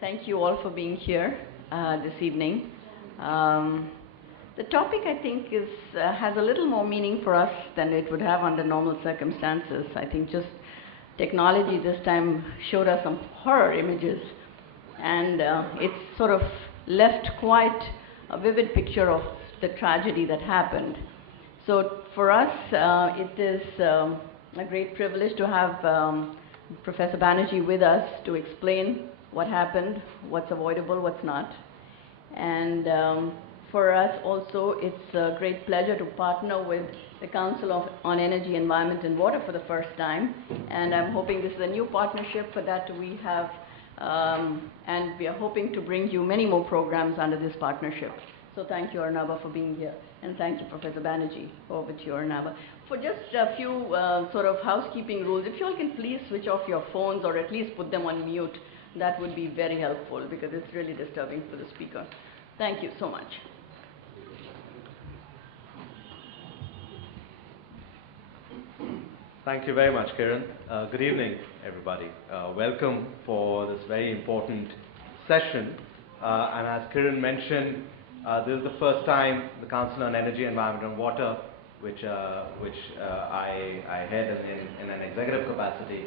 Thank you all for being here this evening. The topic, I think, has a little more meaning for us than it would have under normal circumstances. I think just technology this time showed us some horror images, and it's sort of left quite a vivid picture of the tragedy that happened. So for us, it is a great privilege to have Professor Banerjee with us to explain what happened, what's avoidable, what's not. And for us also, it's a great pleasure to partner with the Council on Energy, Environment and Water for the first time. And I'm hoping this is a new partnership. For that we have, and we are hoping to bring you many more programs under this partnership. So thank you, Arnaba, for being here. And thank you, Professor Banerjee. Over to you, Arnaba. For just a few sort of housekeeping rules, if you all can please switch off your phones or at least put them on mute, that would be very helpful because it's really disturbing for the speaker. Thank you so much. Thank you very much, Kiran. Good evening, everybody. Welcome for this very important session. And as Kiran mentioned, this is the first time the Council on Energy, Environment and Water, which I head in an executive capacity,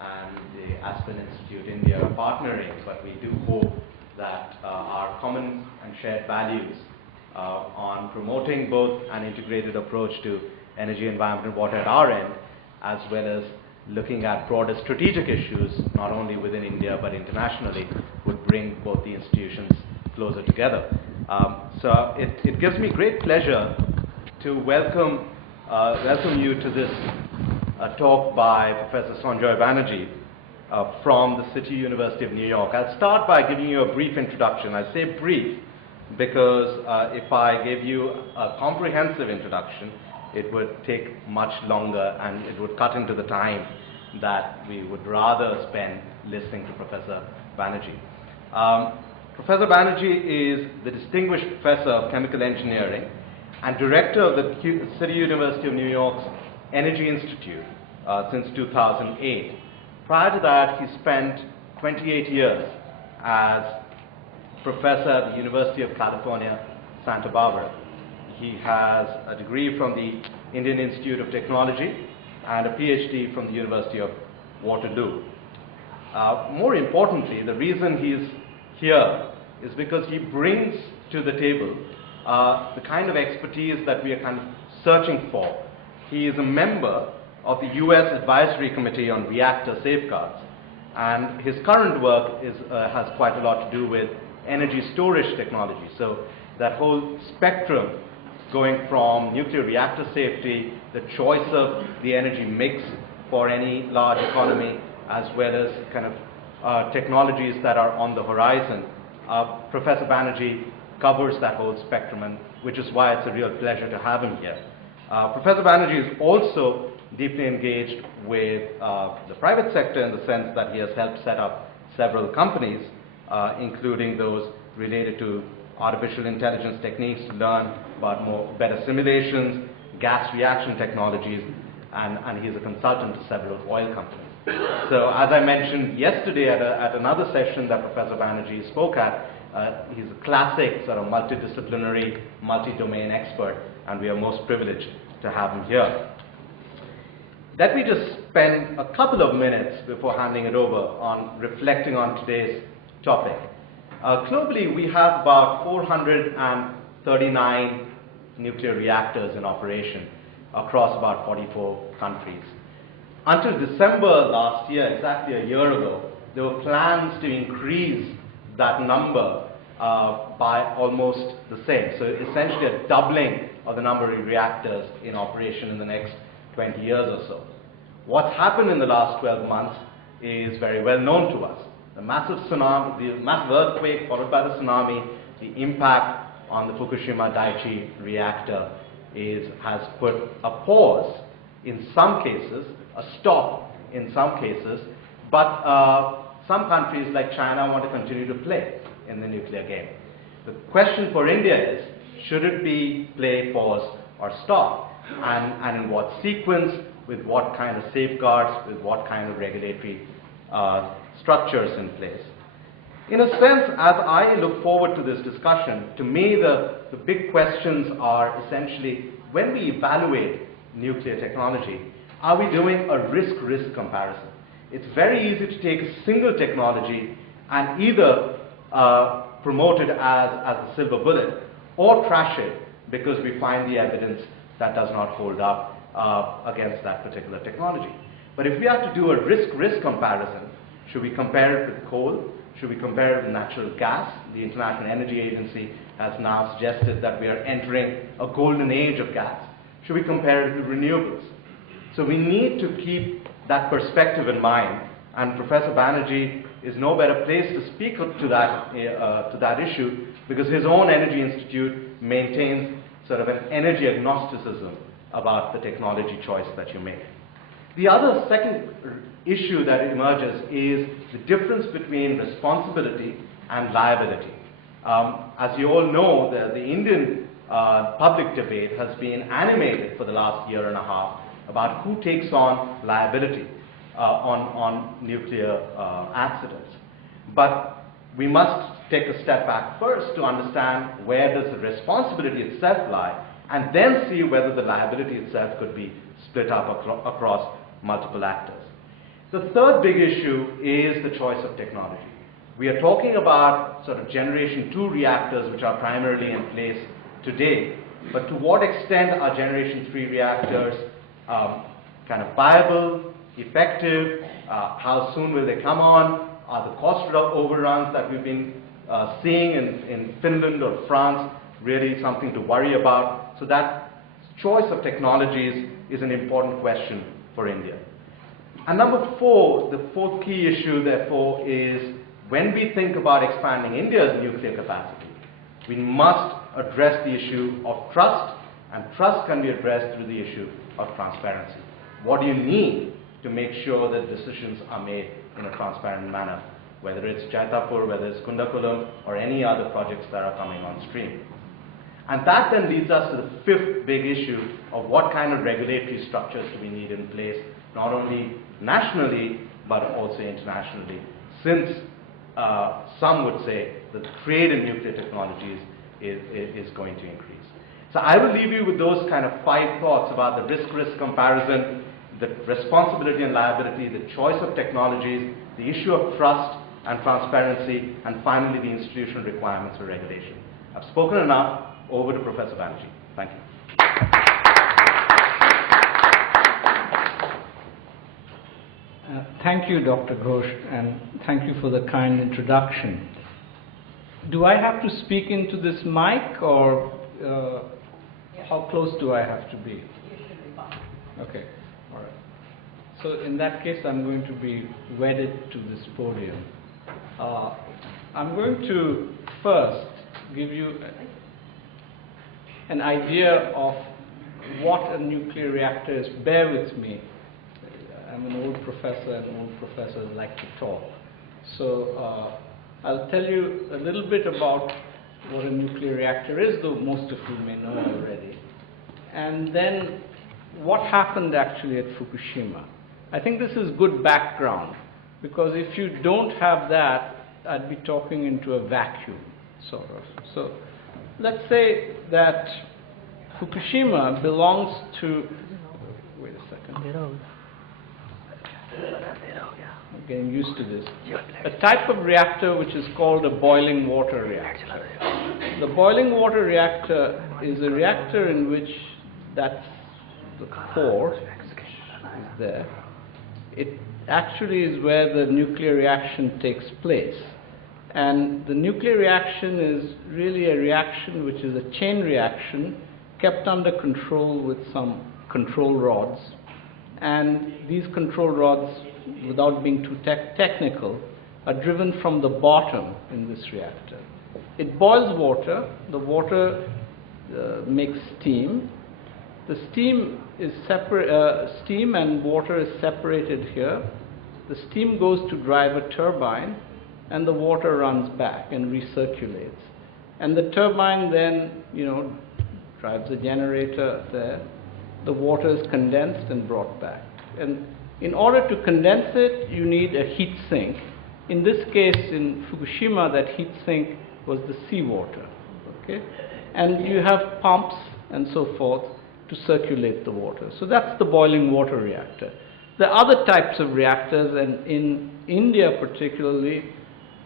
and the Aspen Institute India are partnering, but we do hope that our common and shared values on promoting both an integrated approach to energy, environment and water at our end, as well as looking at broader strategic issues, not only within India but internationally, would bring both the institutions closer together. So it gives me great pleasure to welcome you to this talk by Professor Sanjoy Banerjee from the City University of New York. I'll start by giving you a brief introduction. I say brief because if I gave you a comprehensive introduction, it would take much longer and it would cut into the time that we would rather spend listening to Professor Banerjee. Professor Banerjee is the Distinguished Professor of Chemical Engineering and Director of the City University of New York's Energy Institute since 2008. Prior to that, he spent 28 years as professor at the University of California, Santa Barbara. He has a degree from the Indian Institute of Technology and a PhD from the University of Waterloo. More importantly, the reason he's here is because he brings to the table the kind of expertise that we are kind of searching for. He is a member of the U.S. Advisory Committee on Reactor Safeguards, and his current work has quite a lot to do with energy storage technology. So that whole spectrum going from nuclear reactor safety, the choice of the energy mix for any large economy, as well as kind of technologies that are on the horizon. Professor Banerjee covers that whole spectrum, and which is why it's a real pleasure to have him here. Professor Banerjee is also deeply engaged with the private sector in the sense that he has helped set up several companies, including those related to artificial intelligence techniques to learn about better simulations, gas reaction technologies, and he's a consultant to several oil companies. So as I mentioned yesterday at another session that Professor Banerjee spoke at, he's a classic sort of multidisciplinary, multi-domain expert, and we are most privileged to have him here. Let me just spend a couple of minutes before handing it over on reflecting on today's topic. Globally, we have about 439 nuclear reactors in operation across about 44 countries. Until December last year, exactly a year ago, there were plans to increase that number by almost the same. So essentially a doubling of the number of reactors in operation in the next 20 years or so. What's happened in the last 12 months is very well known to us. The massive tsunami, the massive earthquake followed by the tsunami, the impact on the Fukushima Daiichi reactor has put a pause in some cases, a stop in some cases, but some countries like China want to continue to play in the nuclear game. The question for India is, should it be play, pause, or stop? And in what sequence, with what kind of safeguards, with what kind of regulatory structures in place. In a sense, as I look forward to this discussion, to me the big questions are essentially, when we evaluate nuclear technology, are we doing a risk-risk comparison? It's very easy to take a single technology and either promote it as a silver bullet or trash it because we find the evidence that does not hold up against that particular technology. But if we have to do a risk-risk comparison, should we compare it with coal? Should we compare it with natural gas? The International Energy Agency has now suggested that we are entering a golden age of gas. Should we compare it with renewables? So we need to keep that perspective in mind, and Professor Banerjee is no better place to speak to that issue, because his own Energy Institute maintains sort of an energy agnosticism about the technology choice that you make. The other second issue that emerges is the difference between responsibility and liability. As you all know, the Indian public debate has been animated for the last year and a half about who takes on liability on nuclear accidents. But we must take a step back first to understand where does the responsibility itself lie, and then see whether the liability itself could be split up across multiple actors. The third big issue is the choice of technology. We are talking about sort of generation 2 reactors, which are primarily in place today, but to what extent are generation 3 reactors kind of viable, effective, how soon will they come on, are the cost overruns that we've been seeing in Finland or France really something to worry about? So that choice of technologies is an important question for India. And number 4, the fourth key issue therefore is, when we think about expanding India's nuclear capacity, we must address the issue of trust, and trust can be addressed through the issue of transparency. What do you need to make sure that decisions are made in a transparent manner, whether it's Jaitapur, whether it's Kundakulam, or any other projects that are coming on stream? And that then leads us to the fifth big issue of what kind of regulatory structures do we need in place, not only nationally, but also internationally, since some would say that trade in nuclear technologies is going to increase. So I will leave you with those kind of 5 thoughts about the risk-risk comparison, the responsibility and liability, the choice of technologies, the issue of trust and transparency, and finally the institutional requirements for regulation. I've spoken enough. Over to Professor Banerjee. Thank you. Thank you, Dr. Ghosh, and thank you for the kind introduction. Do I have to speak into this mic, or how close do I have to be? You should be fine. Okay, all right. So in that case, I'm going to be wedded to this podium. I'm going to first give you an idea of what a nuclear reactor is. Bear with me. I'm an old professor, and old professors like to talk. So I'll tell you a little bit about what a nuclear reactor is, though most of you may know already. And then what happened actually at Fukushima. I think this is good background, because if you don't have that, I'd be talking into a vacuum, sort of. So let's say that Fukushima belongs to, wait a second, I'm getting used to this, a type of reactor which is called a boiling water reactor. The boiling water reactor is a reactor in which that's the core is there. It actually is where the nuclear reaction takes place. And the nuclear reaction is really a reaction which is a chain reaction kept under control with some control rods. And these control rods, without being too technical, are driven from the bottom in this reactor. It boils water. The water makes steam. The steam is steam and water is separated here. The steam goes to drive a turbine, and the water runs back and recirculates. And the turbine then, drives a generator there. The water is condensed and brought back. And in order to condense it, you need a heat sink, In this case, in Fukushima, that heat sink was the seawater. Okay? And you have pumps and so forth to circulate the water. So that's the boiling water reactor. There are other types of reactors, and in India particularly,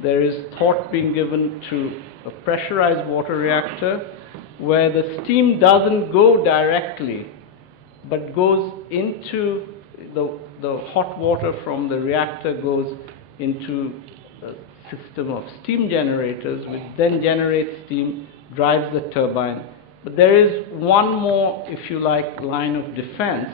there is thought being given to a pressurized water reactor where the steam doesn't go directly but goes into the hot water from the reactor goes into a system of steam generators, which then generates steam, drives the turbine. But there is one more, if you like, line of defense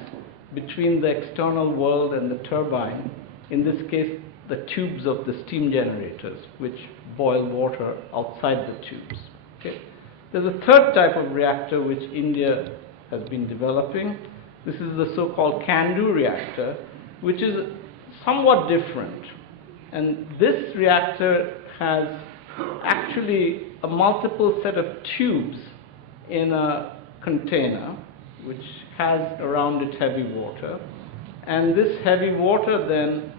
between the external world and the turbine. In this case, the tubes of the steam generators, which boil water outside the tubes. Okay? There's a third type of reactor which India has been developing. This is the so-called Candu Reactor, which is somewhat different. And this reactor has actually a multiple set of tubes in a container, which has around it heavy water. And this heavy water then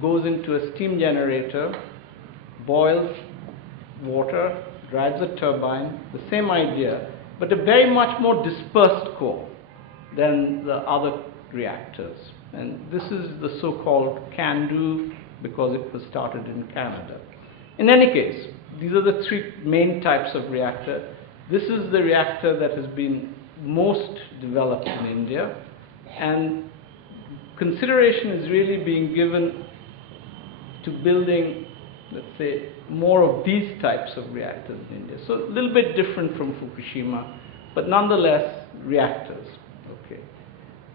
goes into a steam generator, boils water, drives a turbine, the same idea, but a very much more dispersed core than the other reactors. And this is the so-called Candu, because it was started in Canada. In any case, these are the three main types of reactor. This is the reactor that has been most developed in India, and consideration is really being given to building, let's say, more of these types of reactors in India. So a little bit different from Fukushima, but nonetheless reactors. Okay.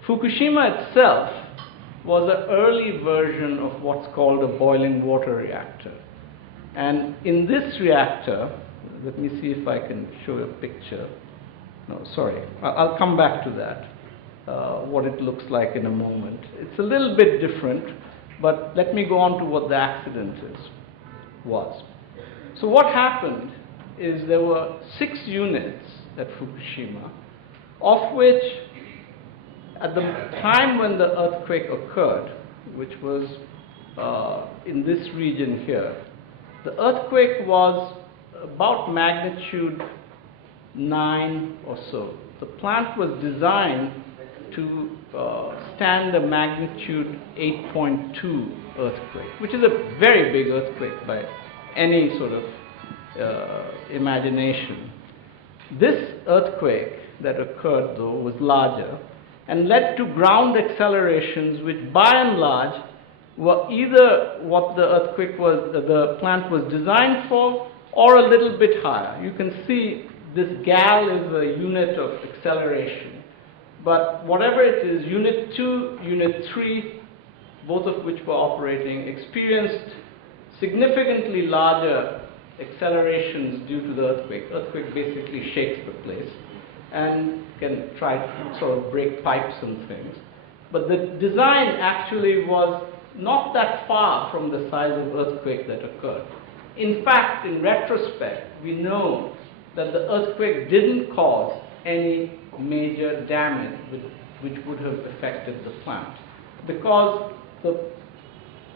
Fukushima itself was an early version of what's called a boiling water reactor. And in this reactor, let me see if I can show a picture. No, sorry, I'll come back to that, what it looks like in a moment. It's a little bit different, but let me go on to what the accident was. So what happened is there were 6 units at Fukushima, of which at the time when the earthquake occurred, which was in this region here, the earthquake was about magnitude 9 or so. The plant was designed to stand a magnitude 8.2 earthquake, which is a very big earthquake by any sort of imagination. This earthquake that occurred, though, was larger and led to ground accelerations which by and large were either what the earthquake was, the plant was designed for, or a little bit higher. You can see this GAL is a unit of acceleration. But whatever it is, Unit 2, Unit 3, both of which were operating, experienced significantly larger accelerations due to the earthquake. Earthquake basically shakes the place and can try to sort of break pipes and things. But the design actually was not that far from the size of earthquake that occurred. In fact, in retrospect, we know that the earthquake didn't cause any major damage which would have affected the plant, because the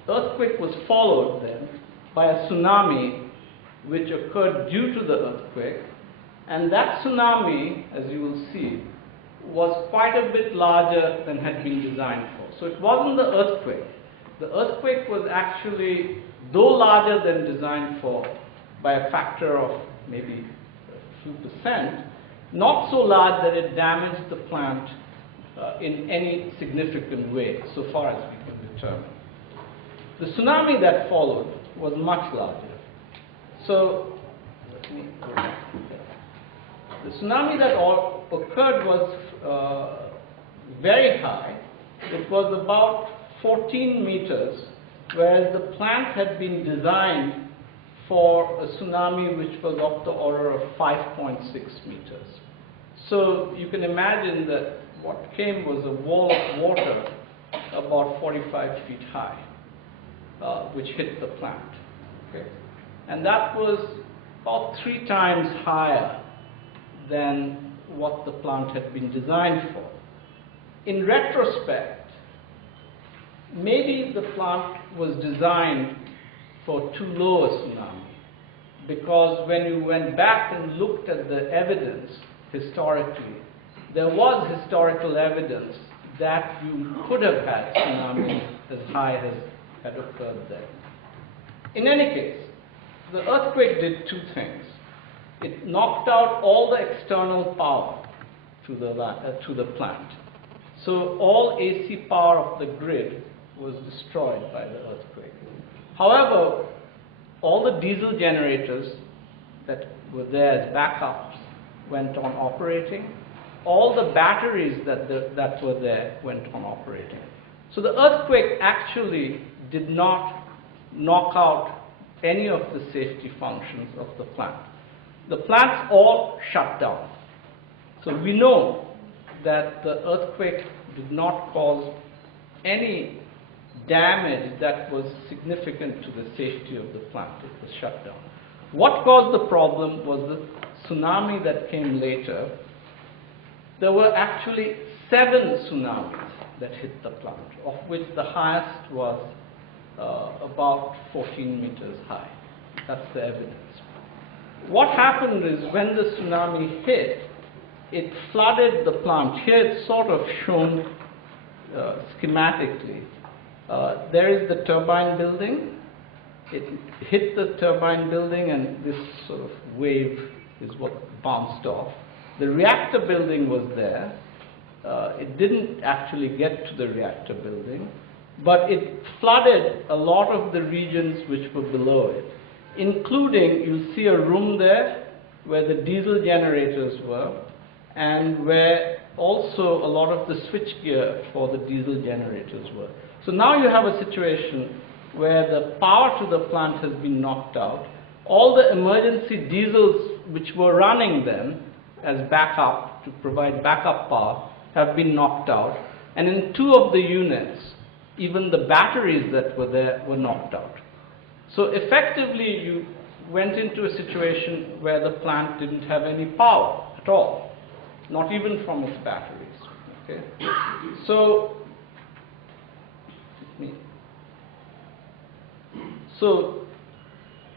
earthquake was followed then by a tsunami which occurred due to the earthquake, and that tsunami, as you will see, was quite a bit larger than had been designed for. So it wasn't the earthquake. The earthquake was actually, though larger than designed for by a factor of maybe a few percent, not so large that it damaged the plant in any significant way, so far as we can determine. The tsunami that followed was much larger. So, the tsunami that occurred was very high. It was about 14 meters, whereas the plant had been designed for a tsunami which was of the order of 5.6 meters. So you can imagine that what came was a wall of water about 45 feet high, which hit the plant. Okay? And that was about 3 times higher than what the plant had been designed for. In retrospect, maybe the plant was designed for too low a tsunami, because when you went back and looked at the evidence historically, there was historical evidence that you could have had tsunamis as high as had occurred there. In any case, the earthquake did two things. It knocked out all the external power to the plant. So all AC power of the grid was destroyed by the earthquake. However, all the diesel generators that were there as backups went on operating. All the batteries that were there went on operating. So the earthquake actually did not knock out any of the safety functions of the plant. The plants all shut down. So we know that the earthquake did not cause any damage that was significant to the safety of the plant. It was shut down. What caused the problem was the tsunami that came later. There were actually 7 tsunamis that hit the plant, of which the highest was about 14 meters high. That's the evidence. What happened is when the tsunami hit, it flooded the plant. Here it's sort of shown schematically. There is the turbine building. It hit the turbine building, and this sort of wave is what bounced off. The reactor building was there. It didn't actually get to the reactor building, but it flooded a lot of the regions which were below it, including, you'll see a room there where the diesel generators were, and where also a lot of the switchgear for the diesel generators were. So now you have a situation where the power to the plant has been knocked out. All the emergency diesels which were running then as backup, to provide backup power, have been knocked out. And in 2 of the units, even the batteries that were there were knocked out. So effectively, you went into a situation where the plant didn't have any power at all, not even from its batteries. Okay? So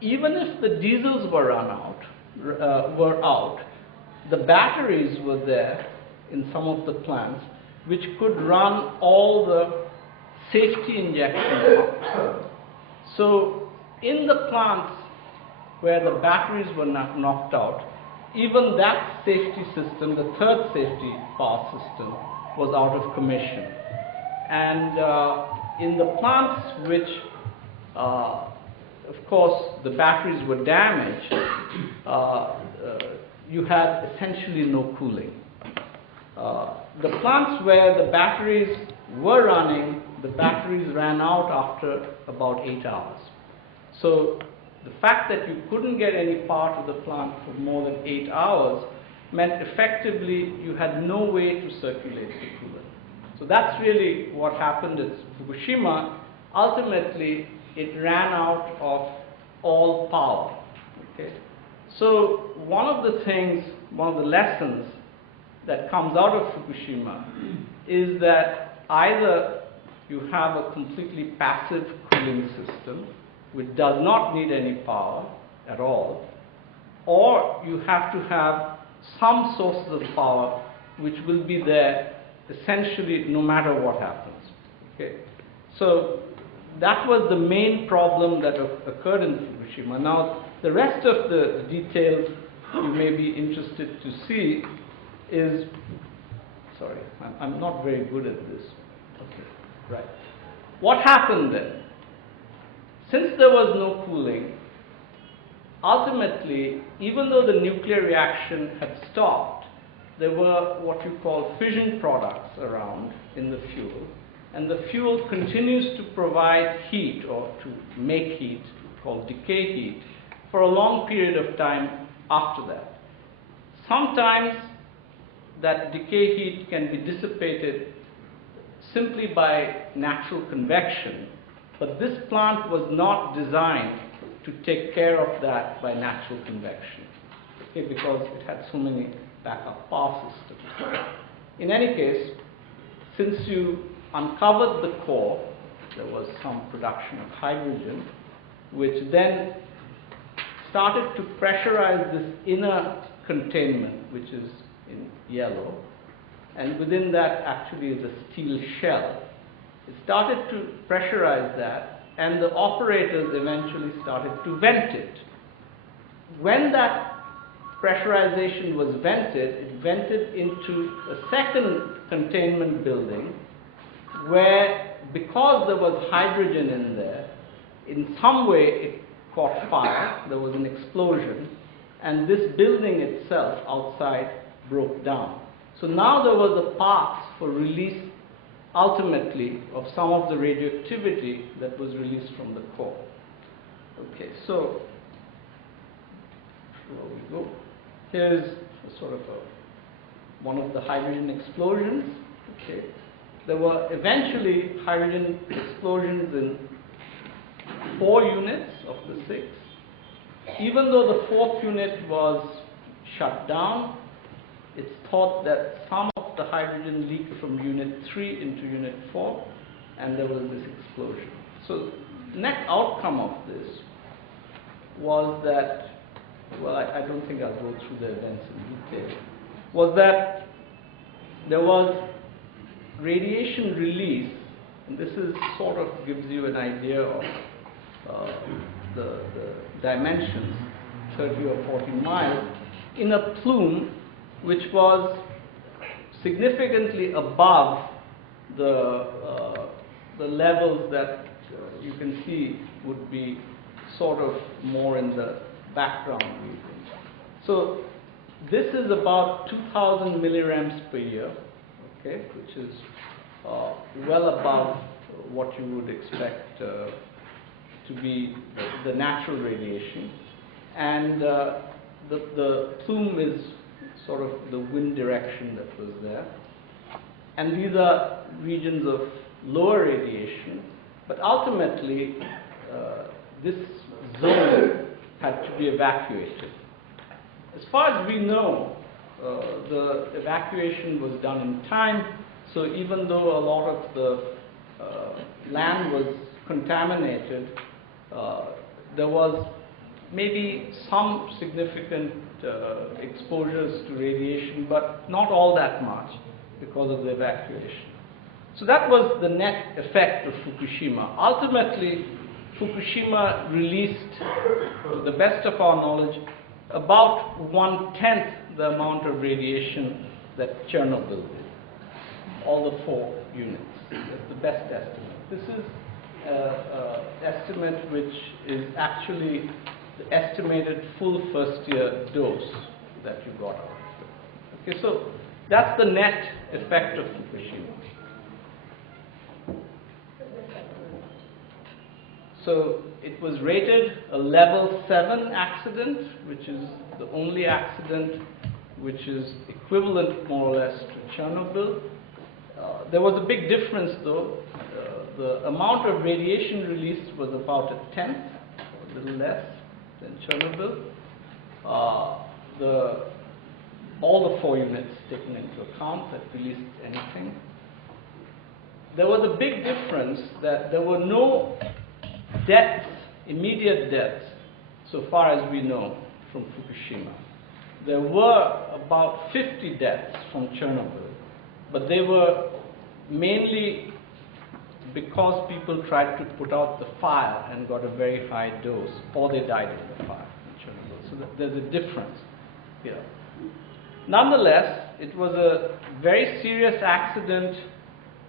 even if the diesels were out, the batteries were there in some of the plants, which could run all the safety injection pumps. So in the plants where the batteries were knocked out, even that safety system, the third safety power system, was out of commission. And in the plants which, of course, the batteries were damaged, you had essentially no cooling. The plants where the batteries were running, the batteries ran out after about 8 hours. So the fact that you couldn't get any power to the plant for more than 8 hours meant effectively you had no way to circulate the coolant. So that's really what happened at Fukushima. Ultimately, it ran out of all power. Okay? So one of the lessons that comes out of Fukushima is that either you have a completely passive cooling system which does not need any power at all, or you have to have some sources of power which will be there essentially no matter what happens. Okay? So that was the main problem that occurred in Fukushima. Now, the rest of the details you may be interested to see is, sorry, I'm not very good at this. Okay, right. What happened then? Since there was no cooling, ultimately, even though the nuclear reaction had stopped, there were what you call fission products around in the fuel, and the fuel continues to provide heat, or to make heat, called decay heat, for a long period of time after that. Sometimes that decay heat can be dissipated simply by natural convection, but this plant was not designed to take care of that by natural convection, okay, because it had so many backup power systems. In any case, since you uncovered the core, there was some production of hydrogen, which then started to pressurize this inner containment, which is in yellow, and within that actually is a steel shell. It started to pressurize that, and the operators eventually started to vent it. When that pressurization was vented, it vented into a second containment building where, because there was hydrogen in there, in some way it caught fire, there was an explosion, and this building itself outside broke down. So now there was a path for release, ultimately, of some of the radioactivity that was released from the core. Okay, so where we go. Here's a sort of one of the hydrogen explosions. Okay, there were eventually hydrogen explosions in 4 units of the 6. Even though the 4th unit was shut down, it's thought that some of the hydrogen leaked from unit 3 into unit 4, and there was this explosion. So the net outcome of this was that, well, I don't think I'll go through the events in detail, was that there was radiation release, and this is sort of gives you an idea of the dimensions, 30 or 40 miles, in a plume which was significantly above the levels that you can see would be sort of more in the background region. So this is about 2,000 milliramps per year, okay, which is well above what you would expect to be the natural radiation. And the plume is sort of the wind direction that was there. And these are regions of lower radiation, but ultimately this zone had to be evacuated. As far as we know, the evacuation was done in time, so even though a lot of the land was contaminated, there was maybe some significant exposures to radiation, but not all that much because of the evacuation. So that was the net effect of Fukushima. Ultimately, Fukushima released, to the best of our knowledge, about 1/10 the amount of radiation that Chernobyl did. All the 4 units. That's the best estimate. This is an estimate which is actually the estimated full first-year dose that you got out of it. Okay, so that's the net effect of Fukushima. So it was rated a level 7 accident, which is the only accident which is equivalent more or less to Chernobyl. There was a big difference though. The amount of radiation released was about 1/10, a little less than Chernobyl. All the 4 units taken into account that released anything. There was a big difference that there were no deaths, immediate deaths, so far as we know, from Fukushima. There were about 50 deaths from Chernobyl, but they were mainly because people tried to put out the fire and got a very high dose, or they died in the fire in Chernobyl. So there's a difference here. Nonetheless, it was a very serious accident,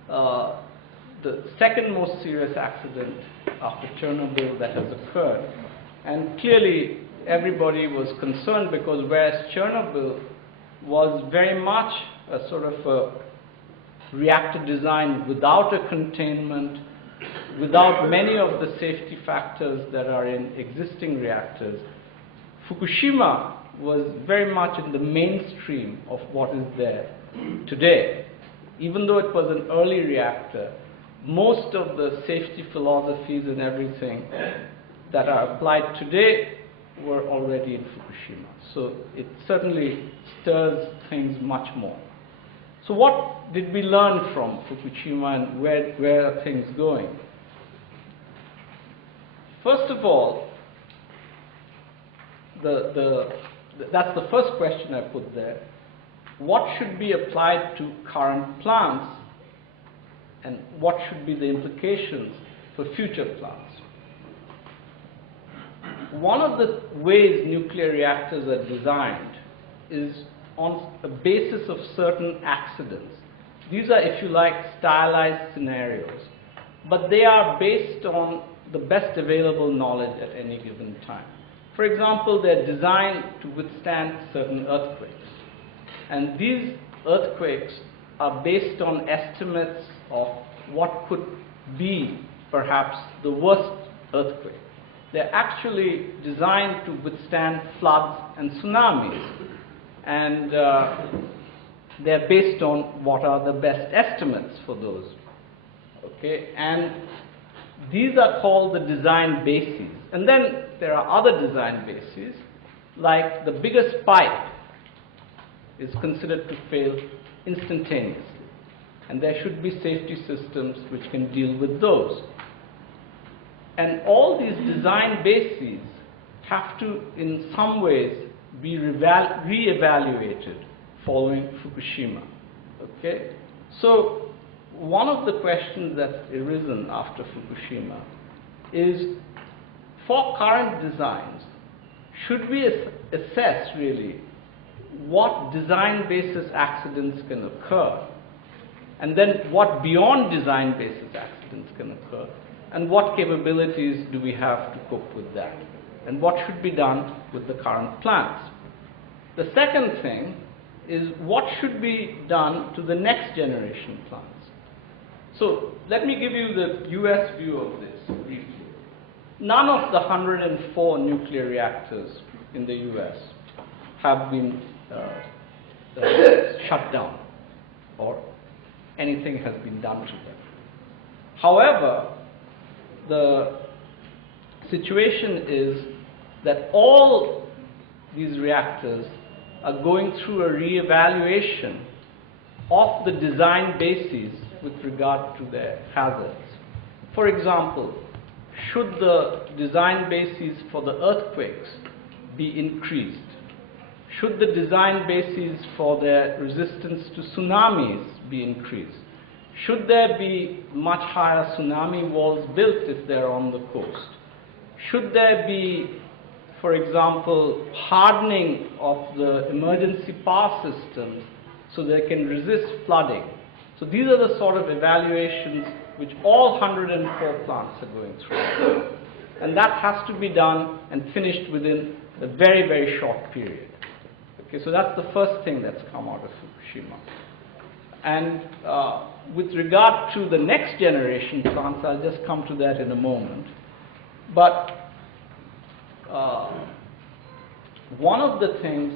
the second most serious accident after Chernobyl that has occurred. And clearly, everybody was concerned because whereas Chernobyl was very much a sort of a reactor design without a containment, without many of the safety factors that are in existing reactors, Fukushima was very much in the mainstream of what is there today. Even though it was an early reactor, most of the safety philosophies and everything that are applied today were already in Fukushima. So it certainly stirs things much more. So what did we learn from Fukushima and where are things going? First of all, that's the first question I put there. What should be applied to current plants, and what should be the implications for future plants? One of the ways nuclear reactors are designed is on a basis of certain accidents. These are, if you like, stylized scenarios, but they are based on the best available knowledge at any given time. For example, they're designed to withstand certain earthquakes. And these earthquakes are based on estimates of what could be perhaps the worst earthquake. They're actually designed to withstand floods and tsunamis. And they're based on what are the best estimates for those. Okay? And these are called the design bases. And then there are other design bases, like the biggest pipe is considered to fail instantaneously. And there should be safety systems which can deal with those. And all these design bases have to, in some ways, be re-evaluated following Fukushima. Okay? So, one of the questions that's arisen after Fukushima is, for current designs, should we assess really what design basis accidents can occur, and then what beyond design basis accidents can occur, and what capabilities do we have to cope with that, and what should be done with the current plants. The second thing is what should be done to the next generation plants. So let me give you the US view of this briefly. None of the 104 nuclear reactors in the US have been shut down, or anything has been done to them. However, the situation is that all these reactors are going through a re-evaluation of the design bases with regard to their hazards. For example, should the design bases for the earthquakes be increased? Should the design bases for their resistance to tsunamis be increased? Should there be much higher tsunami walls built if they're on the coast? Should there be, for example, hardening of the emergency power systems so they can resist flooding? So these are the sort of evaluations which all 104 plants are going through. And that has to be done and finished within a very, very short period. Okay, so that's the first thing that's come out of Fukushima. And with regard to the next generation plants, I'll just come to that in a moment. But one of the things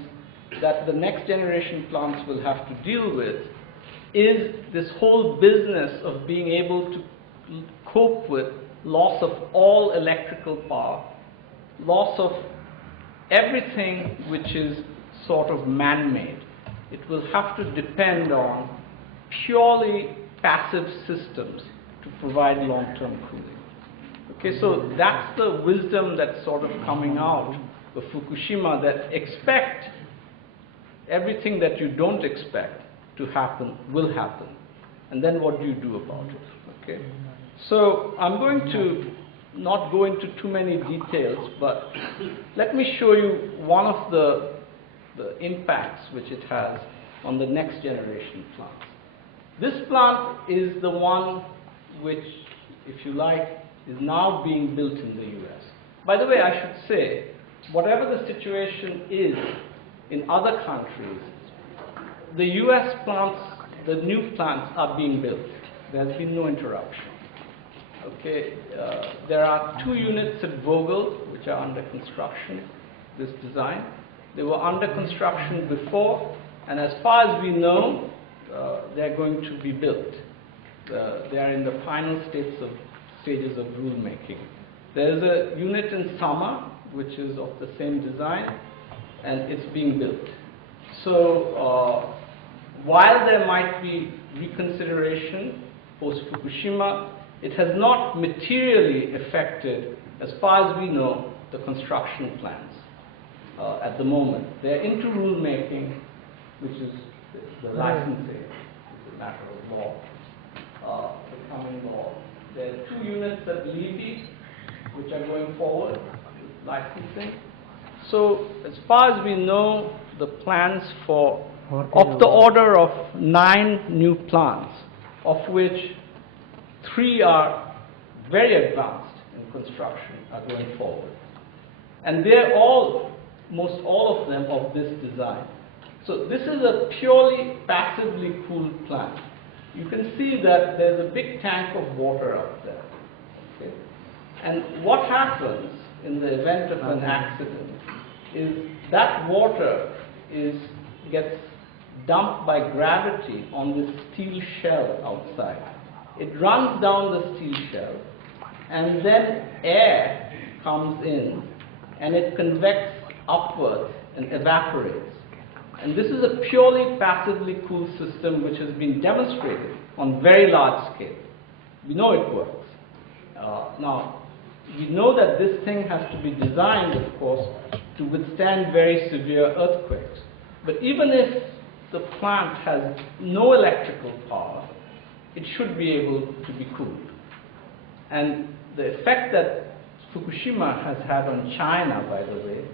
that the next generation plants will have to deal with is this whole business of being able to cope with loss of all electrical power, loss of everything which is sort of man-made. It will have to depend on purely passive systems to provide long-term cooling. Okay, so that's the wisdom that's sort of coming out of Fukushima, that expect everything that you don't expect to happen will happen. And then what do you do about it? Okay. So I'm going to not go into too many details, but let me show you one of the impacts which it has on the next generation plants. This plant is the one which, if you like, is now being built in the US. By the way, I should say, whatever the situation is in other countries, the US plants, the new plants are being built. There has been no interruption. Okay, there are 2 units at Vogel which are under construction, this design. They were under construction before, and as far as we know, they're going to be built. They are in the final stages of rulemaking. There is a unit in Sama, which is of the same design, and it's being built. So, while there might be reconsideration post-Fukushima, it has not materially affected as far as we know, the construction plans at the moment. They're into rulemaking, which is the licensing, is a matter of law, becoming law. There are 2 units at Lodi which are going forward with licensing. So as far as we know, the plans for of the order of 9 new plants, of which 3 are very advanced in construction, are going forward. And they're most all of them of this design. So this is a purely passively cooled plant. You can see that there's a big tank of water out there. Okay? And what happens in the event of an accident is that water gets dumped by gravity on this steel shell outside. It runs down the steel shell, and then air comes in, and it convects upwards and evaporates. And this is a purely passively cooled system which has been demonstrated on very large scale. We know it works. Now, we know that this thing has to be designed, of course, to withstand very severe earthquakes. But even if the plant has no electrical power, it should be able to be cooled. And the effect that Fukushima has had on China, by the way,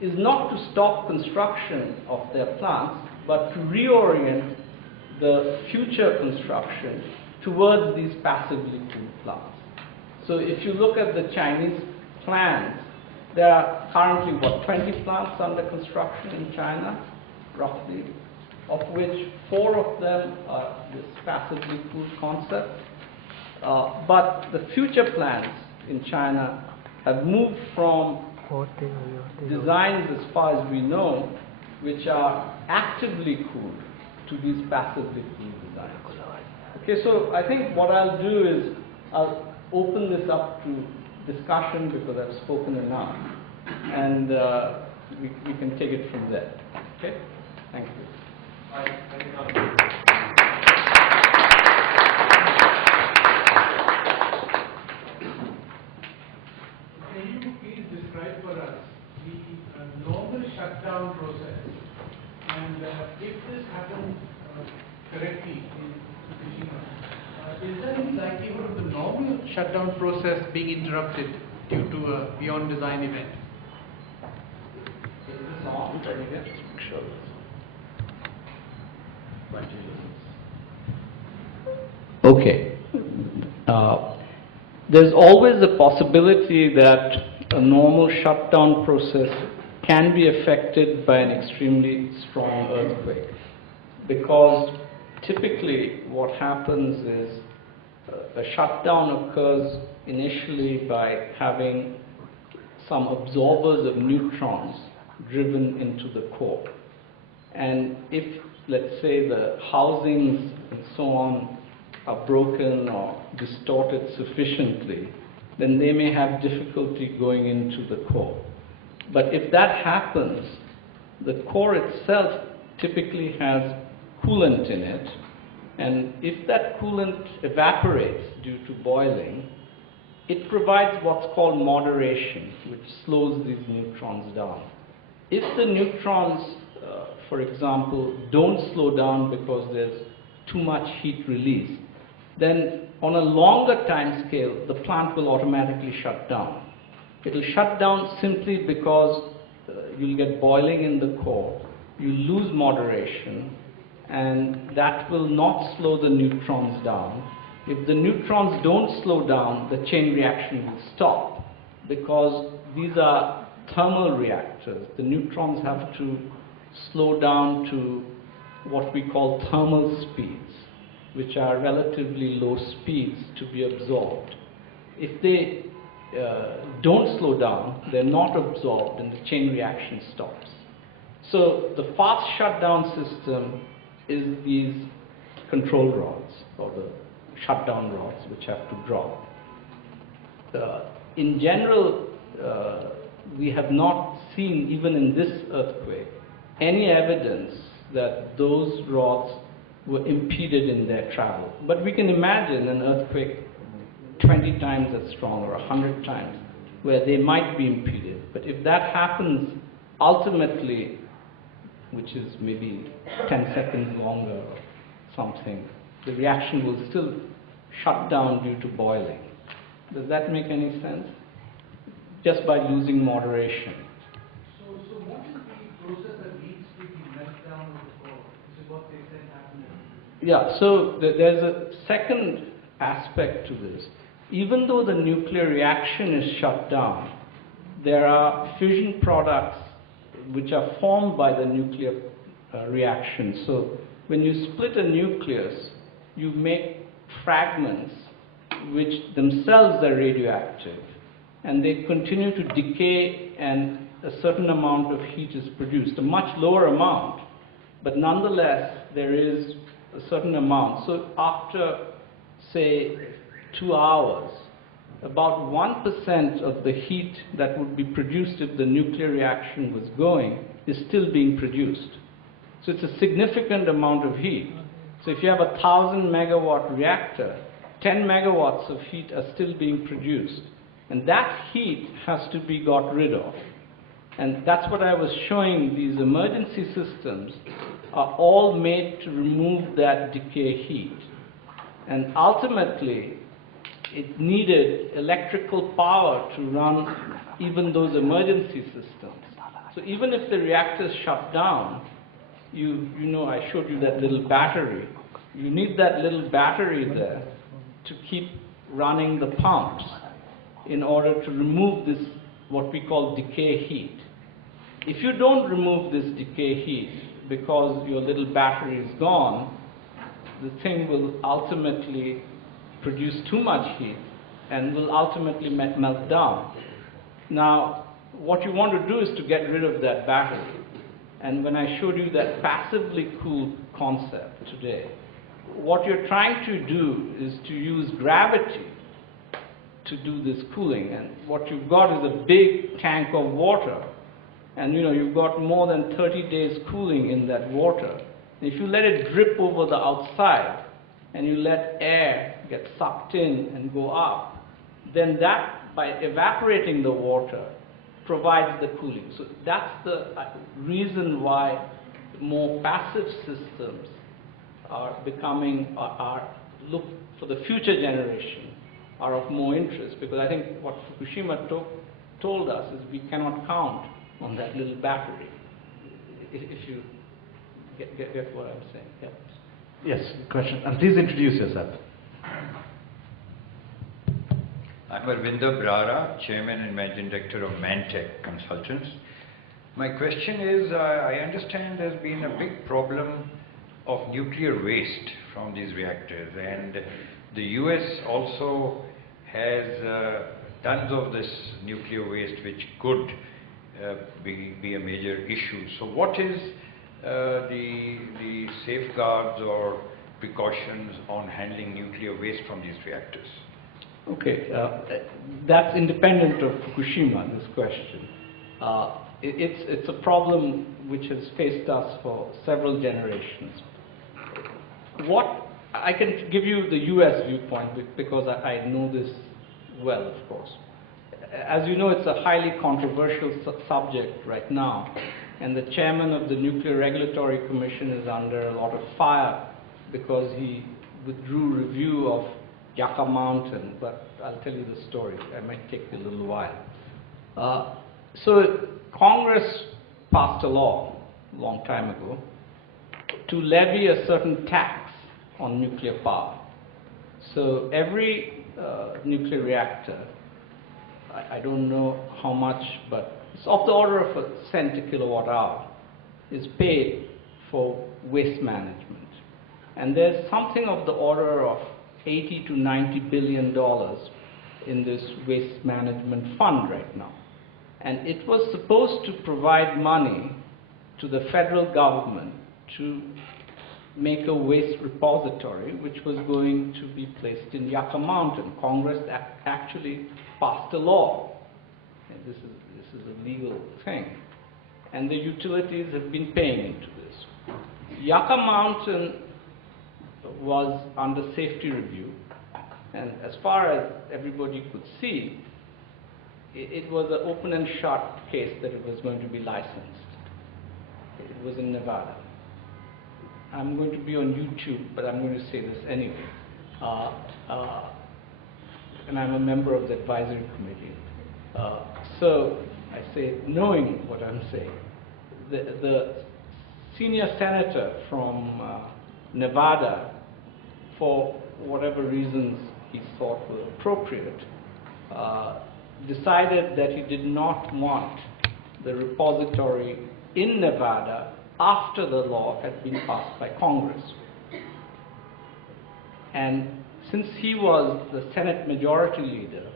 is not to stop construction of their plants, but to reorient the future construction towards these passively cooled plants. So if you look at the Chinese plans, there are currently, 20 plants under construction in China, roughly, of which 4 of them are this passively cooled concept. But the future plans in China have moved from designs, as far as we know, which are actively cooled to these passively cooled designs. Okay, so I think what I'll do is I'll open this up to discussion because I've spoken enough, and we can take it from there. Okay? Thank you. Can you please describe for us the normal shutdown process, and if this happens correctly in Fukushima, is there any likelihood of the normal shutdown process being interrupted due to a beyond design event? Is this on? Sure. Okay. There's always a possibility that a normal shutdown process can be affected by an extremely strong earthquake, because typically what happens is a shutdown occurs initially by having some absorbers of neutrons driven into the core. And if, let's say, the housings and so on are broken or distorted sufficiently, then they may have difficulty going into the core. But if that happens, the core itself typically has coolant in it, and if that coolant evaporates due to boiling, it provides what's called moderation, which slows these neutrons down. If the neutrons, for example, don't slow down because there's too much heat release, then on a longer time scale, the plant will automatically shut down. It will shut down simply because you'll get boiling in the core, you lose moderation, and that will not slow the neutrons down. If the neutrons don't slow down, the chain reaction will stop, because these are thermal reactors. The neutrons have to slow down to what we call thermal speeds, which are relatively low speeds to be absorbed. If they don't slow down, they're not absorbed, and the chain reaction stops. So the fast shutdown system is these control rods, or the shutdown rods, which have to drop. In general, we have not seen, even in this earthquake, any evidence that those rods were impeded in their travel. But we can imagine an earthquake 20 times as strong or 100 times. where they might be impeded. But if that happens ultimately, which is maybe 10 seconds longer or something, the reaction will still shut down due to boiling. Does that make any sense? Just by using moderation. So what is the process that leads to the meltdown of the core? This is what they said happened. Yeah, so there's a second aspect to this. Even though the nuclear reaction is shut down, there are fission products which are formed by the nuclear reaction. So when you split a nucleus, you make fragments which themselves are radioactive, and they continue to decay, and a certain amount of heat is produced, a much lower amount, but nonetheless there is a certain amount. So after, say, 2 hours, about 1% of the heat that would be produced if the nuclear reaction was going is still being produced. So it's a significant amount of heat. So if you have a 1,000 megawatt reactor, 10 megawatts of heat are still being produced. And that heat has to be got rid of. And that's what I was showing. These emergency systems are all made to remove that decay heat. And ultimately, it needed electrical power to run even those emergency systems. So even if the reactor is shut down, you know, I showed you that little battery. You need that little battery there to keep running the pumps in order to remove this, what we call decay heat. If you don't remove this decay heat because your little battery is gone, the thing will ultimately produce too much heat and will ultimately melt down. Now, what you want to do is to get rid of that battery. And when I showed you that passively cooled concept today, what you're trying to do is to use gravity to do this cooling. And what you've got is a big tank of water. And you know, you've got more than 30 days cooling in that water. And if you let it drip over the outside, and you let air get sucked in and go up, then that, by evaporating the water, provides the cooling. So that's the reason why more passive systems are becoming, look for the future generation, are of more interest. Because I think what Fukushima told us is we cannot count on that little battery. If you get what I'm saying. Yeah. Yes, question. And please introduce yourself. I'm Arvinder Brara, Chairman and Managing Director of Mantech Consultants. My question is, I understand there's been a big problem of nuclear waste from these reactors, and the US also has tons of this nuclear waste which could be a major issue. So what is the safeguards or precautions on handling nuclear waste from these reactors? Okay, that's independent of Fukushima, this question. It's a problem which has faced us for several generations. What I can give you the US viewpoint because I know this well, of course. As you know, it's a highly controversial subject right now, and the chairman of the Nuclear Regulatory Commission is under a lot of fire because he withdrew review of Yucca Mountain, but I'll tell you the story. It might take a little while. So Congress passed a law a long time ago to levy a certain tax on nuclear power. So every nuclear reactor, I don't know how much, but it's of the order of a cent a kilowatt hour, is paid for waste management. And there's something of the order of $80 to $90 billion in this waste management fund right now. And it was supposed to provide money to the federal government to make a waste repository which was going to be placed in Yucca Mountain. Congress actually passed a law. And this is a legal thing. And the utilities have been paying into this. Yucca Mountain was under safety review. And as far as everybody could see, it was an open and shut case that it was going to be licensed. It was in Nevada. I'm going to be on YouTube, but I'm going to say this anyway. And I'm a member of the advisory committee. So I say, knowing what I'm saying, the senior senator from Nevada, for whatever reasons he thought were appropriate, decided that he did not want the repository in Nevada after the law had been passed by Congress. And since he was the Senate Majority Leader,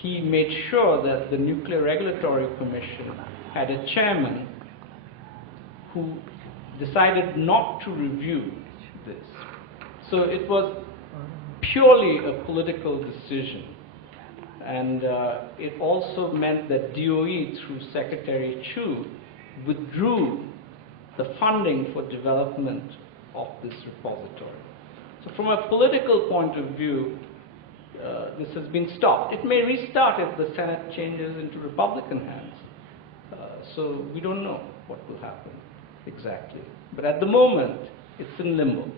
he made sure that the Nuclear Regulatory Commission had a chairman who decided not to review this. So it was purely a political decision. And it also meant that DOE, through Secretary Chu, withdrew the funding for development of this repository. So from a political point of view, this has been stopped. It may restart if the Senate changes into Republican hands. So we don't know what will happen exactly. But at the moment, it's in limbo.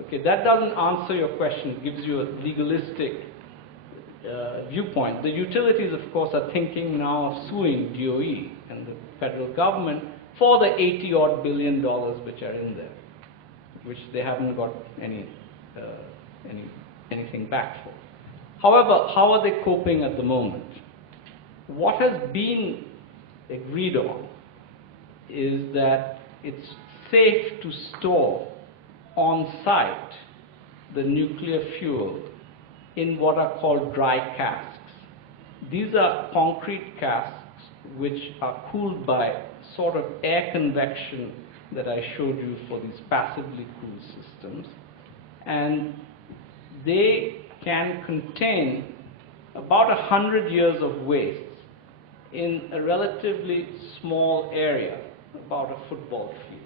Okay, that doesn't answer your question. It gives you a legalistic viewpoint. The utilities, of course, are thinking now of suing DOE and the federal government for the $80-odd billion which are in there, which they haven't got anything back for. However, how are they coping at the moment? What has been agreed on is that it's safe to store on site the nuclear fuel in what are called dry casks. These are concrete casks which are cooled by sort of air convection that I showed you for these passively cooled systems. And they can contain about 100 years of waste in a relatively small area, about a football field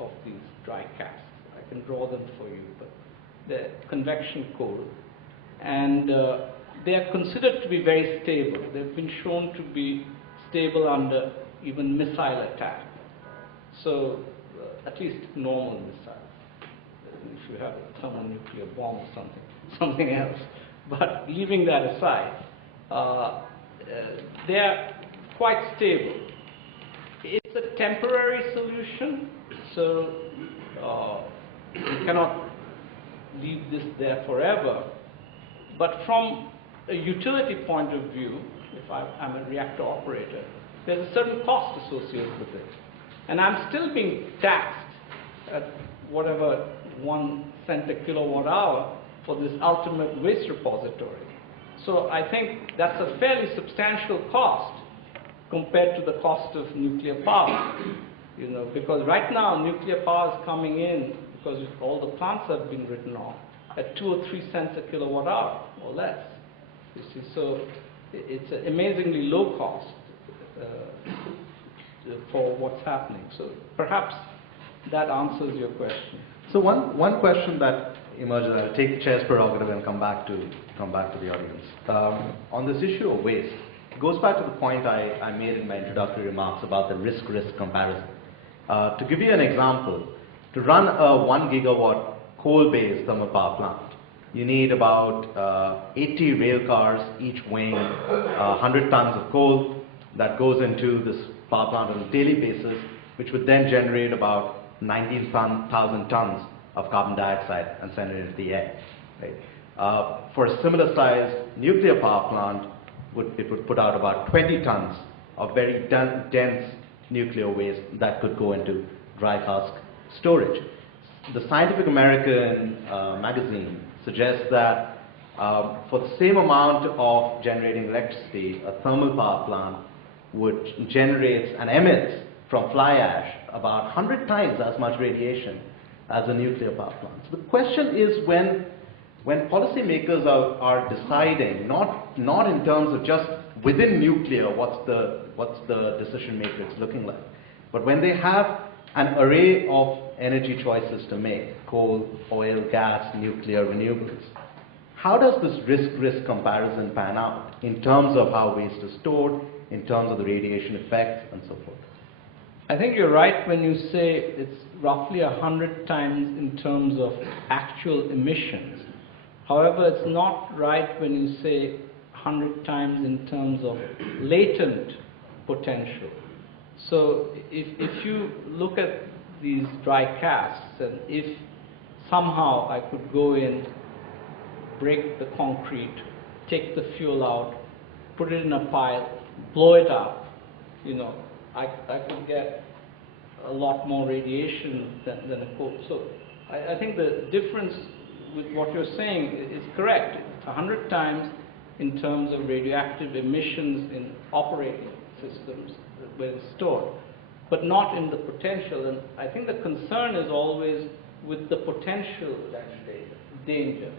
of these dry casks. I can draw them for you, but they're convection cooled. And they are considered to be very stable. They've been shown to be stable under even missile attack. So, at least normal missiles. If you have a thermonuclear bomb or something else. But leaving that aside, they are quite stable. It's a temporary solution, so you cannot leave this there forever. But from a utility point of view, if I'm a reactor operator, there's a certain cost associated with it. And I'm still being taxed at whatever 1 cent a kilowatt hour for this ultimate waste repository. So I think that's a fairly substantial cost compared to the cost of nuclear power. You know, because right now nuclear power is coming in, because all the plants have been written off, at 2 or 3 cents a kilowatt hour or less. You see, so it's an amazingly low cost for what's happening. So perhaps that answers your question. So one question that emerges, I'll take the chair's prerogative and come back to the audience. On this issue of waste, it goes back to the point I made in my introductory remarks about the risk-risk comparison. To give you an example, to run a 1 gigawatt coal-based thermal power plant, you need about 80 rail cars, each weighing 100 tons of coal that goes into this power plant on a daily basis, which would then generate about 19,000 tons of carbon dioxide and send it into the air. Right? For a similar size nuclear power plant, it would put out about 20 tons of very dense nuclear waste that could go into dry cask storage. The Scientific American magazine suggests that for the same amount of generating electricity, a thermal power plant would generate and emits from fly ash about 100 times as much radiation as a nuclear power plant. So the question is, when policymakers are deciding, not in terms of just within nuclear what's the decision matrix looking like, but when they have an array of energy choices to make, coal, oil, gas, nuclear, renewables, How does this risk-risk comparison pan out in terms of how waste is stored, in terms of the radiation effects, and so forth? I think you're right when you say it's roughly 100 times in terms of actual emissions. However, it's not right when you say 100 times in terms of latent potential. So if you look at these dry casts, and if somehow I could go in, break the concrete, take the fuel out, put it in a pile, blow it up, I could get a lot more radiation than a coal. So I think the difference with what you're saying is correct. It's 100 times in terms of radioactive emissions in operating systems where it's stored, but not in the potential. And I think the concern is always with the potential danger.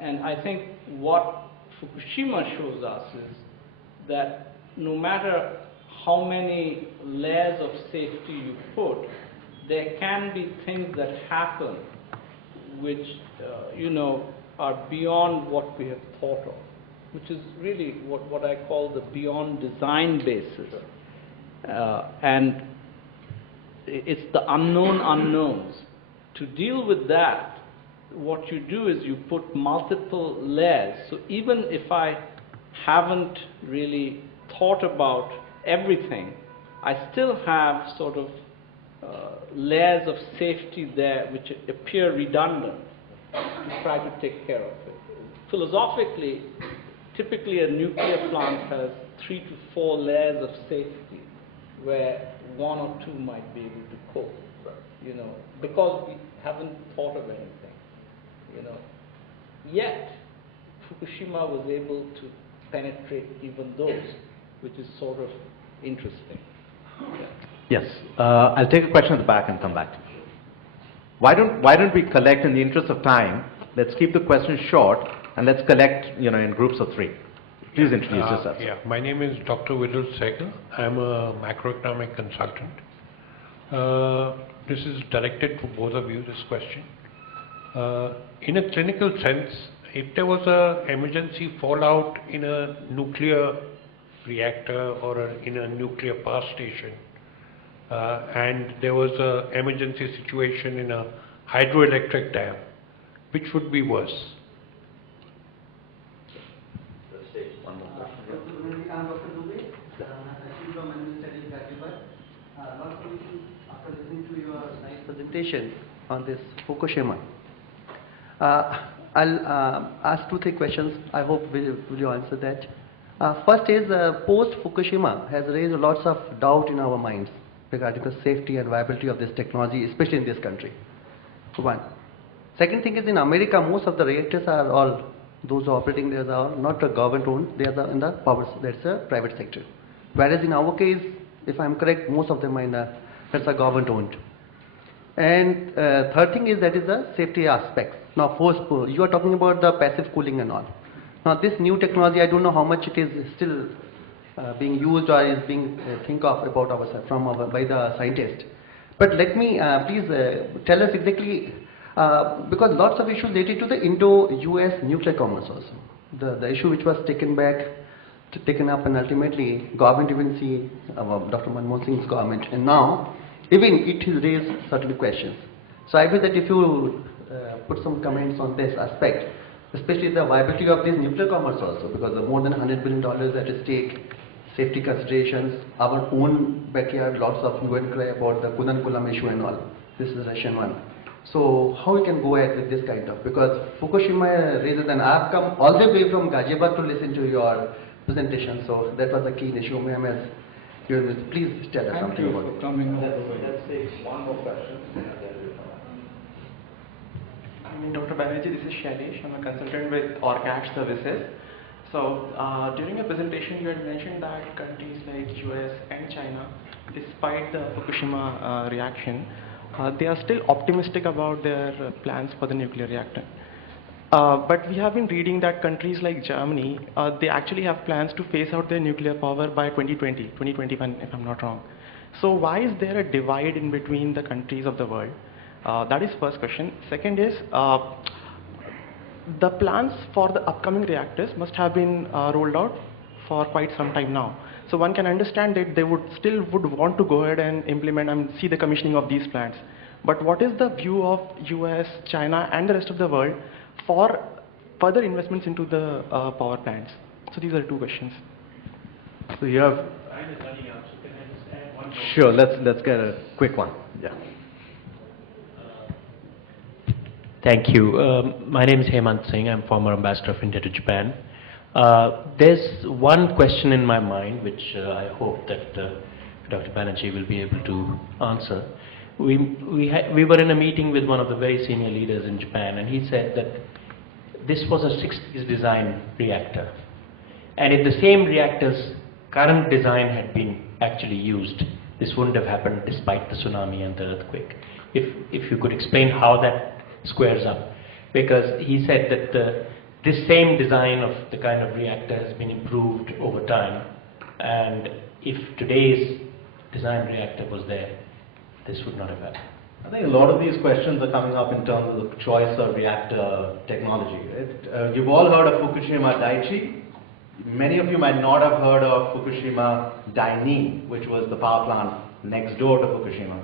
And I think what Fukushima shows us is that no matter how many layers of safety you put, there can be things that happen which, are beyond what we have thought of, which is really what I call the beyond design basis. And it's the unknown unknowns. To deal with that, what you do is you put multiple layers. So even if I haven't really thought about everything, I still have sort of layers of safety there which appear redundant to try to take care of it. Philosophically, typically a nuclear plant has 3 to 4 layers of safety where 1 or 2 might be able to cope, because we haven't thought of anything. Yet Fukushima was able to penetrate even those, which is sort of interesting. Yes, I'll take a question at the back and come back to you. Why don't we collect in the interest of time? Let's keep the questions short and let's collect, in groups of 3. Please introduce yourself. Yeah, my name is Dr. Vidul Sehgal. I'm a macroeconomic consultant. This is directed to both of you, this question. In a clinical sense, if there was an emergency fallout in a nuclear reactor or in a nuclear power station, and there was an emergency situation in a hydroelectric dam, which would be worse? Let's take one more question. I'm Dr. Dubey. I'm from Studies Graduate. After listening to your nice presentation on this Fukushima, I'll ask 2-3 questions. I hope will you answer that. First is post-Fukushima has raised lots of doubt in our minds regarding the safety and viability of this technology, especially in this country. One. Second thing is in America, most of the reactors are all, those operating there are not government owned, they are in the power, that's a private sector. Whereas in our case, if I'm correct, most of them are in that's a government owned. And third thing is that is the safety aspects. Now, you are talking about the passive cooling and all. Now, this new technology, I don't know how much it is still being used or is being think of about by the scientists. But let me please tell us exactly, because lots of issues related to the Indo-US nuclear commerce also. The issue which was taken up, and ultimately government even see Dr. Manmohan Singh's government, and now even it has raised certain questions. So I feel that if you put some comments on this aspect, especially the viability of this nuclear commerce also, because of more than $100 billion at stake, safety considerations, our own backyard, lots of UN cry about the Kudankulam issue and all. This is Russian one. So how we can go ahead with this kind of, because Fukushima raises, and I've come all the way from Ghaziabad to listen to your presentation, so that was the key issue. Please tell us something about it. Thank you for coming over. Let's take one more question. Dr. Banerjee, this is Shailesh. I'm a consultant with ORCAT Services. So during your presentation, you had mentioned that countries like US and China, despite the Fukushima reaction, they are still optimistic about their plans for the nuclear reactor. But we have been reading that countries like Germany, they actually have plans to phase out their nuclear power by 2021, if I'm not wrong. So why is there a divide in between the countries of the world? That is first question. Second is, the plans for the upcoming reactors must have been rolled out for quite some time now. So one can understand that they would want to go ahead and implement and see the commissioning of these plants. But what is the view of US, China, and the rest of the world for further investments into the power plants? So these are two questions. So you have. Sure. Let's get a quick one. Yeah. Thank you. My name is Hemant Singh. I'm former ambassador of India to Japan. There's one question in my mind which I hope that Dr. Banerjee will be able to answer. We were in a meeting with one of the very senior leaders in Japan, and he said that this was a 60s design reactor. And if the same reactor's current design had been actually used, this wouldn't have happened despite the tsunami and the earthquake. If you could explain how that squares up. Because he said that this same design of the kind of reactor has been improved over time, and if today's design reactor was there, this would not have happened. I think a lot of these questions are coming up in terms of the choice of reactor technology. Right? You've all heard of Fukushima Daiichi. Many of you might not have heard of Fukushima Daini, which was the power plant next door to Fukushima.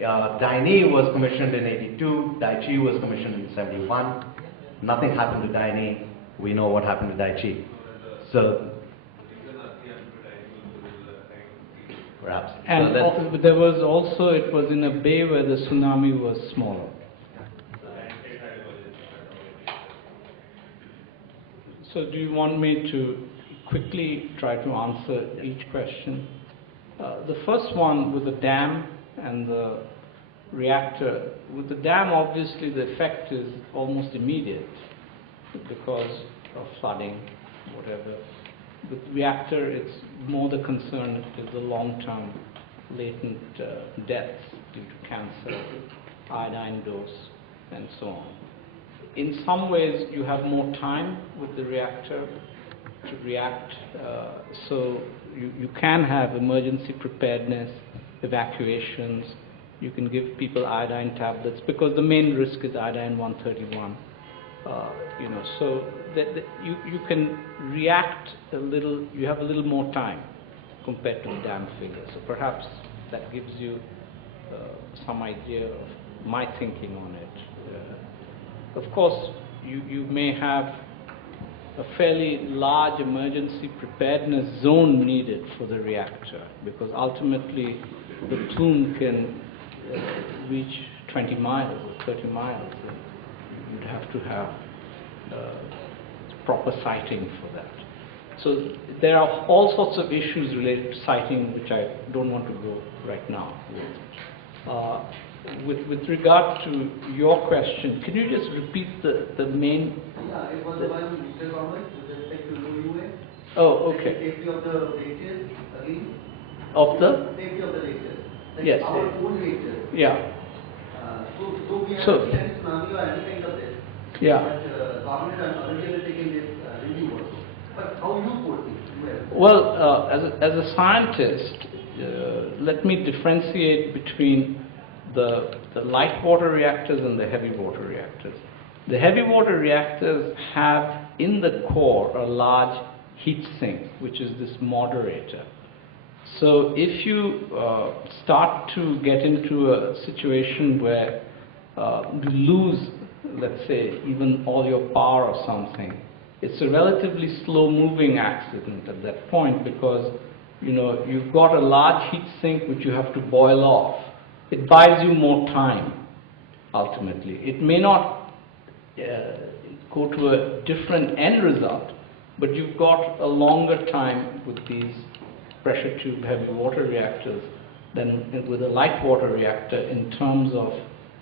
Daini was commissioned in 82, Daiichi was commissioned in 71. Nothing happened to Daini. We know what happened to Daiichi. So, perhaps. And so there was also, it was in a bay where the tsunami was smaller. So do you want me to quickly try to answer each question? The first one with the dam and the reactor. With the dam, obviously the effect is almost immediate because of flooding, whatever. With reactor, it's more the concern is the long-term latent deaths due to cancer, iodine dose, and so on. In some ways, you have more time with the reactor to react, so you can have emergency preparedness, evacuations. You can give people iodine tablets because the main risk is iodine 131. So that you can react a little. You have a little more time compared to the dam figure. So perhaps that gives you some idea of my thinking on it. Of course, you may have a fairly large emergency preparedness zone needed for the reactor because ultimately the plume can reach 20 miles or 30 miles. You'd have to have proper siting for that. So there are all sorts of issues related to siting which I don't want to go right now with regard to your question, can you just repeat the main? Yeah, it was the one Mr. Thomas with respect to low UA. Oh, okay. Safety of the reactors again. Of the? Safety of the reactors. Like Yes. our own reactors. Yeah. So we have So- any tsunami or any kind of this. Yeah. But government has originally taken this review also. But how you foresee? Well, as a scientist, let me differentiate between the light water reactors and the heavy water reactors. The heavy water reactors have in the core a large heat sink, which is this moderator. So if you start to get into a situation where you lose, let's say, even all your power or something, it's a relatively slow moving accident at that point because you've got a large heat sink which you have to boil off. It buys you more time, ultimately. It may not go to a different end result, but you've got a longer time with these pressure tube heavy water reactors than with a light water reactor in terms of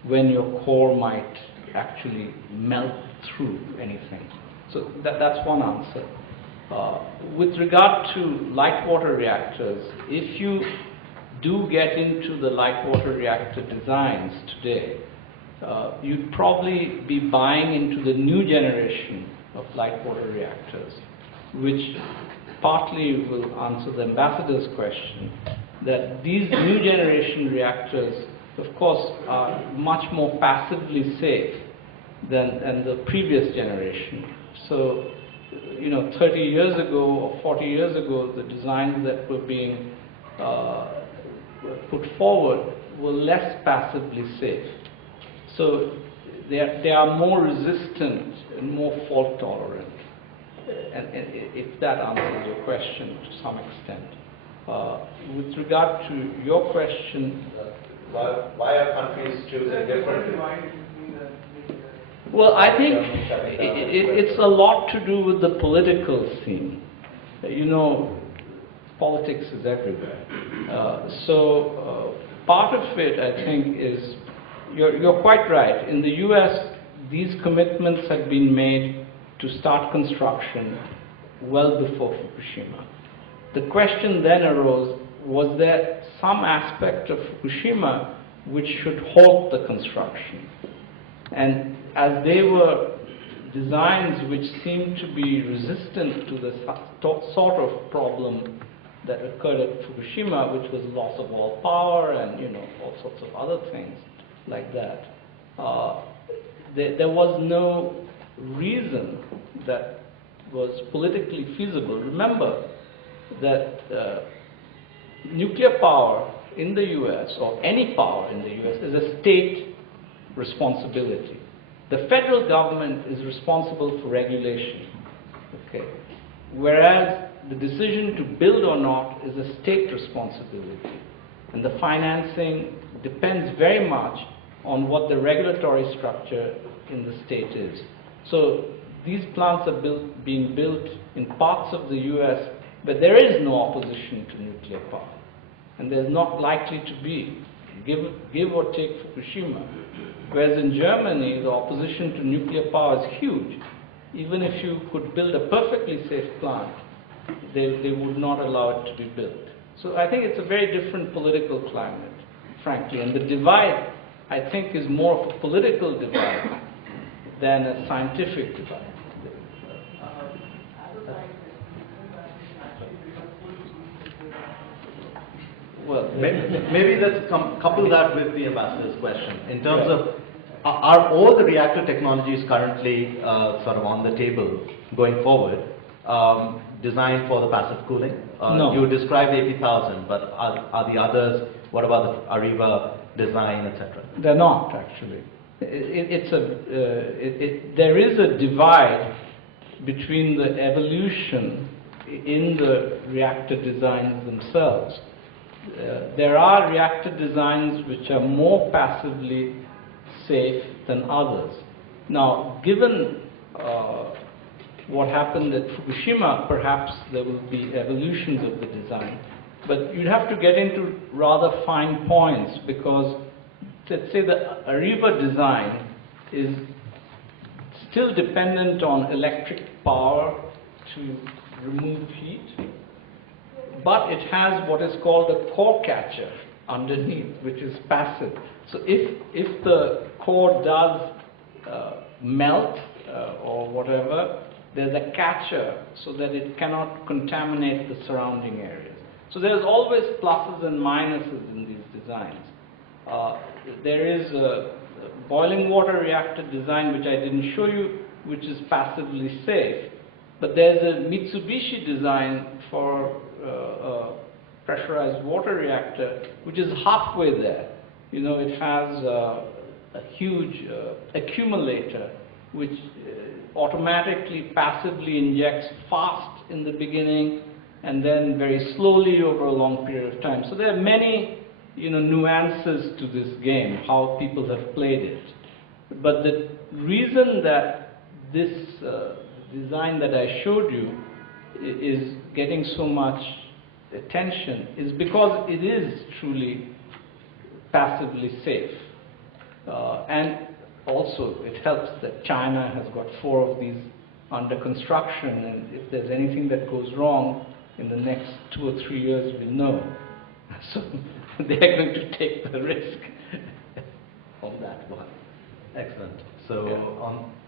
when your core might actually melt through anything. So that's one answer. With regard to light water reactors, if you do get into the light water reactor designs today, you'd probably be buying into the new generation of light water reactors, which partly will answer the ambassador's question, that these new generation reactors, of course, are much more passively safe than the previous generation. So, 30 years ago or 40 years ago, the designs that were being put forward were less passively safe. So they are more resistant and more fault tolerant. And if that answers your question to some extent. With regard to your question, why are countries choosing different? Well, I think it's a lot to do with the political scene. Politics is everywhere. So part of it, I think, is you're quite right. In the U.S., these commitments had been made to start construction well before Fukushima. The question then arose, was there some aspect of Fukushima which should halt the construction? And as they were designs which seemed to be resistant to the sort of problem that occurred at Fukushima, which was loss of all power and all sorts of other things like that, there was no reason that was politically feasible. Remember that nuclear power in the US, or any power in the US, is a state responsibility. The federal government is responsible for regulation, okay? Whereas the decision to build or not is a state responsibility. And the financing depends very much on what the regulatory structure in the state is. So these plants are being built in parts of the US, but there is no opposition to nuclear power. And there's not likely to be, give or take Fukushima. Whereas in Germany, the opposition to nuclear power is huge. Even if you could build a perfectly safe plant, they would not allow it to be built. So I think it's a very different political climate, frankly. And the divide, I think, is more of a political divide than a scientific divide. Well, maybe let's couple that with the ambassador's question. In terms of, are all the reactor technologies currently sort of on the table going forward, designed for the passive cooling? No. You described 80,000, but are the others, what about the Ariba design, etc.? They're not, actually. There is a divide between the evolution in the reactor designs themselves. There are reactor designs which are more passively safe than others. Now, given what happened at Fukushima, perhaps there will be evolutions of the design. But you'd have to get into rather fine points because, let's say, the Ariba design is still dependent on electric power to remove heat, but it has what is called a core catcher underneath, which is passive. So if the core does melt or whatever, there's a catcher so that it cannot contaminate the surrounding areas. So there's always pluses and minuses in these designs. There is a boiling water reactor design, which I didn't show you, which is passively safe. But there's a Mitsubishi design for a pressurized water reactor, which is halfway there. It has a huge accumulator, which automatically, passively injects fast in the beginning and then very slowly over a long period of time. So there are many nuances to this game, how people have played it. But the reason that this design that I showed you is getting so much attention is because it is truly passively safe. And also it helps that China has got 4 of these under construction, and if there's anything that goes wrong in the next 2 or 3 years, we'll know. So they're going to take the risk on that one. Excellent. So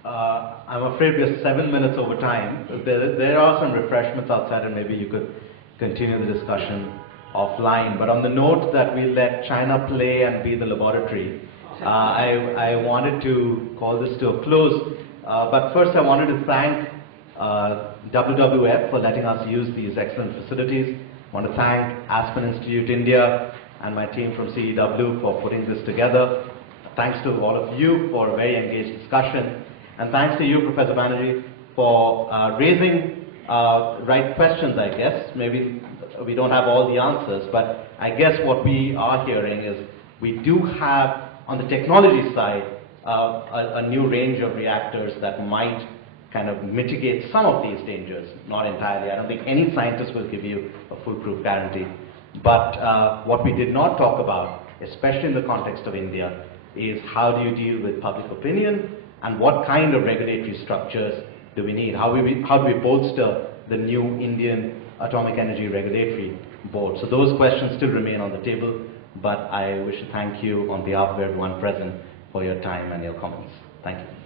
I'm afraid we're 7 minutes over time. There are some refreshments outside, and maybe you could continue the discussion offline. But on the note that we let China play and be the laboratory, I wanted to call this to a close, but first I wanted to thank WWF for letting us use these excellent facilities. I want to thank Aspen Institute India and my team from CEW for putting this together. Thanks to all of you for a very engaged discussion. And thanks to you, Professor Banerjee, for raising right questions, I guess. Maybe we don't have all the answers, but I guess what we are hearing is we do have, on the technology side, a new range of reactors that might kind of mitigate some of these dangers, not entirely. I don't think any scientist will give you a foolproof guarantee. But what we did not talk about, especially in the context of India, is how do you deal with public opinion and what kind of regulatory structures do we need? How do we bolster the new Indian Atomic Energy Regulatory Board? So those questions still remain on the table, but I wish to thank you on behalf of everyone present for your time and your comments. Thank you.